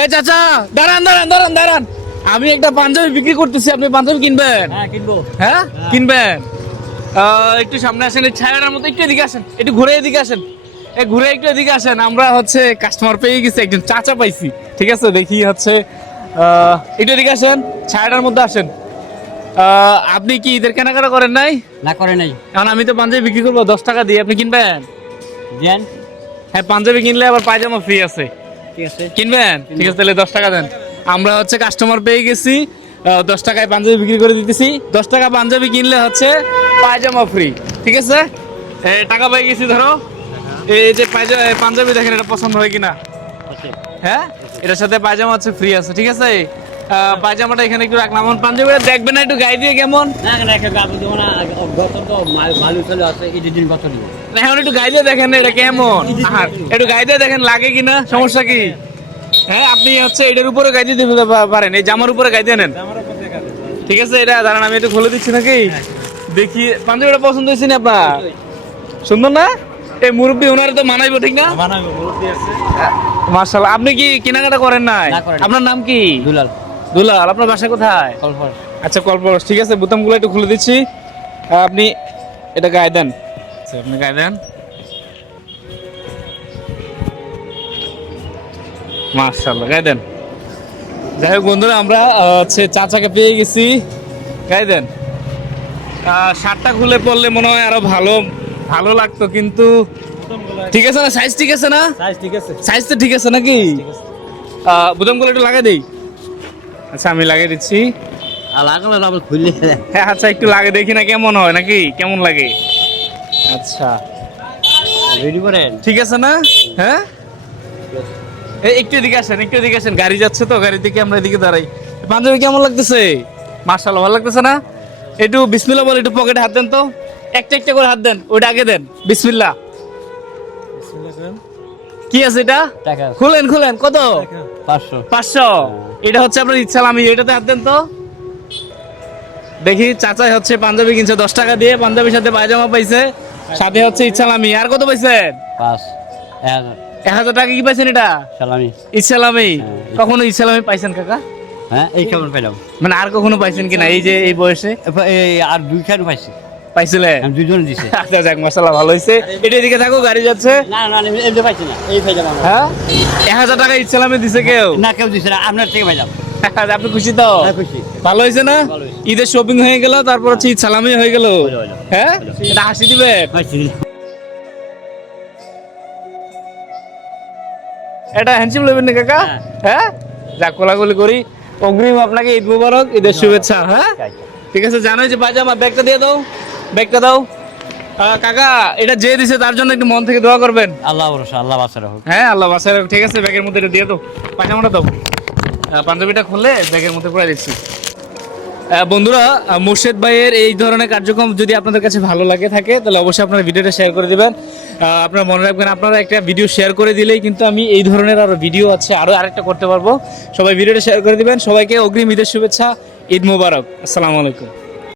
এই চাচা দাঁড়ান দাঁড়ান দাঁড়ান দাঁড়ান, আমি একটা পাঞ্জাবি বিক্রি করতেছি, আপনি পাঞ্জাবি কিনবেন? হ্যাঁ কিনবো। হ্যাঁ কিনবেন? একটু সামনে আসেন, এই ছায়াটার মতো একটু এদিকে আসেন, একটু ঘুরে এদিকে আসেন, ঘুরে একটু এদিকে আসেন। আমরা হচ্ছে কাস্টমার পেয়ে গেছি, একজন চাচা পাইছি। ঠিক আছে, দেখি হচ্ছে একটু এদিকে আসেন, ছায়াটার মধ্যে আসেন। আপনি কি ঈদের কেনাকাটা করেন নাই? না করে নাই। কারণ আমি তো পাঞ্জাবি বিক্রি করবো 10 টাকা দিয়ে, আপনি কিনবেন? দেন। হ্যাঁ, পাঞ্জাবি কিনলে আবার পায়জামা ফ্রি আছে। ঠিক আছে। কিনবেন? ঠিক আছে, তাহলে 10 টাকা দেন। আমরা হচ্ছে কাস্টমার পেয়ে গেছি, 10 টাকায় পাঞ্জাবি বিক্রি করে দিতেছি। 10 টাকা পাঞ্জাবি কিনলে হচ্ছে পায়জামা ফ্রি। ঠিক আছে, টাকা পেয়ে গেছি। ধরো এই যে পাঞ্জাবি দেখেন, এটা পছন্দ হয় কিনা? হ্যাঁ, এটার সাথে পায়জামা হচ্ছে ফ্রি আছে। ঠিক আছে, পায়জামাটা এখানে একটু রাখলাম। আমার পাঞ্জাবিটা দেখবেন না একটু গায়ে দিয়ে কেমন? না না গাবো দেব না, গত তো ভালো চলে আছে, এই দিন গত দিব। এখন একটু গায়ে দিয়ে দেখেন এটা কেমন। একটু গায়ে দিয়ে দেখেন লাগে কিনা, সমস্যা কি? হ্যাঁ, আপনি হচ্ছে এটার উপরে গায়ে দিয়ে দিতে পারেন, এই জামার উপরে গায়ে দিয়ে নেন। ঠিক আছে, এটা দাঁড়ান আমি একটু খুলে দিচ্ছি নাকি, দেখি। পাঞ্জাবিটা পছন্দ হয়েছে না আপনার? সুন্দর না? এই মুরব্বী ওনারা তো মানাইবো, ঠিক না? মাশাআল্লাহ। আপনি কি কেনাকাটা করেন নাই? আপনার নাম কি? দুলাল। দুলাল। আপনার বাসা কোথায়? কলফর। আচ্ছা, কলপরশ। ঠিক আছে, বোতামগুলো একটু খুলে দিচ্ছি, আপনি এটা গায়ে দেন। আচ্ছা, আপনি গায়ে দেন। মাশাআল্লাহ, গায়ে দেন। যাই হোক বন্ধুরা, আমরা হচ্ছে চাচাকে পেয়ে গেছি, গায়ে দেন। শার্টটা খুলে পড়লে মনে হয় আরো ভালো ভালো লাগতো, কিন্তু ঠিক আছে না? সাইজ ঠিক আছে না? সাইজ ঠিক আছে। সাইজ তো ঠিক আছে নাকি? বোতামগুলো একটু লাগিয়ে দেই। আচ্ছা, আমি লাগিয়ে দিচ্ছি। আর লাগালে আবার খুললে। হ্যাঁ, আচ্ছা, একটু লাগে দেখি না কেমন হয়, নাকি কেমন লাগে। আচ্ছা, রেডি করেন। ঠিক আছে না? হ্যাঁ, একটু এদিকে আসেন, একটু এদিকে আসেন, গাড়ি যাচ্ছে তো, গাড়ি থেকে আমরা এদিকে দাঁড়াই। পাঞ্জাবি কেমন লাগতেছে? মাশাআল্লাহ, ভালো লাগতেছে না? একটু বিসমিল্লাহ বলে একটু পকেটে হাত দেন তো, একটা একটা করে হাত দেন, ওইটা আগে দেন। বিসমিল্লাহ। কি আছে এটা? টাকা খুলেন খুলেন। কত? 500। 500। এটা হচ্ছে আপনার ইচ্ছা, আমি এটাতে হাত দেন তো দেখি। চাচাই হচ্ছে পাঞ্জাবি কিনছে 10 টাকা দিয়ে, পাঞ্জাবির সাথে পায়জামা পাইছে, সাথে হচ্ছে ইচ্ছালামি। আর কত পাইছেন? 5 1000 1000 টাকা কি পাইছেন? এটা সালামি। ইচ্ছালামি। কখনো ইচ্ছালামি পাইছেন কাকা? হ্যাঁ, এই কেমন পেলাম। মানে আর কখনো পাইছেন কিনা এই যে এই বয়সে? এই আর 2 খান পাইছি। পাইছিলেন? আমি 2 জন দিছে। আচ্ছা, যাক, মাশাআল্লাহ, ভালো হইছে। এটা এদিকে থাকো, গাড়ি যাচ্ছে। না না এমনি পাইছি না, এই পাইলাম আমরা। হ্যাঁ, 1000 টাকা ইচ্ছালামি দিছে কেউ? না, কেউ দিছে না, আপনার থেকে পাইলাম। আপনি খুশি তো? হ্যাঁ, খুশি। ভালো হয়েছে না? ভালো হয়েছে। ঈদের শপিং হয়ে গেল, তারপর হচ্ছে ঈদ সালামি হয়ে গেল। হলো। হ্যাঁ, এটা হাসি দিবেন। পাইছি। এটা হ্যান্ডশেক নেবেন না কাকা? হ্যাঁ, যাক, কোলাকুলি করি। অগ্রিম আপনাকে ঈদ মুবারক, ঈদের শুভেচ্ছা। হ্যাঁ, ঠিক আছে। জানোই যে পায়জামা, ব্যাগটা দিয়ে দাও, ব্যাগটা দাও। কাকা, এটা যে দিছে তার জন্য একটু মন থেকে দোয়া করবেন। আল্লাহ ভরসা, আল্লাহ বাঁচারা হোক। হ্যাঁ, আল্লাহ বাসায়। ঠিক আছে, ব্যাগের মধ্যে এটা দিয়ে দাও, পায়জামাটা দাও। পাঞ্জাবিটা খুললে ব্যাগের মধ্যে পড়ে দিচ্ছি। বন্ধুরা, মুর্শেদ ভাইয়ের এই ধরনের কার্যক্রম যদি আপনাদের কাছে ভালো লাগে থাকে, তাহলে অবশ্যই আপনারা ভিডিওটা শেয়ার করে দিবেন। আপনারা মনে রাখবেন, আপনারা একটা ভিডিও শেয়ার করে দিলেই কিন্তু আমি এই ধরনের আরো ভিডিও আছে, আরো আরেকটা করতে পারবো। সবাই ভিডিওটা শেয়ার করে দিবেন। সবাইকে অগ্রিম ঈদের শুভেচ্ছা, ঈদ মোবারক। আসসালামু আলাইকুম।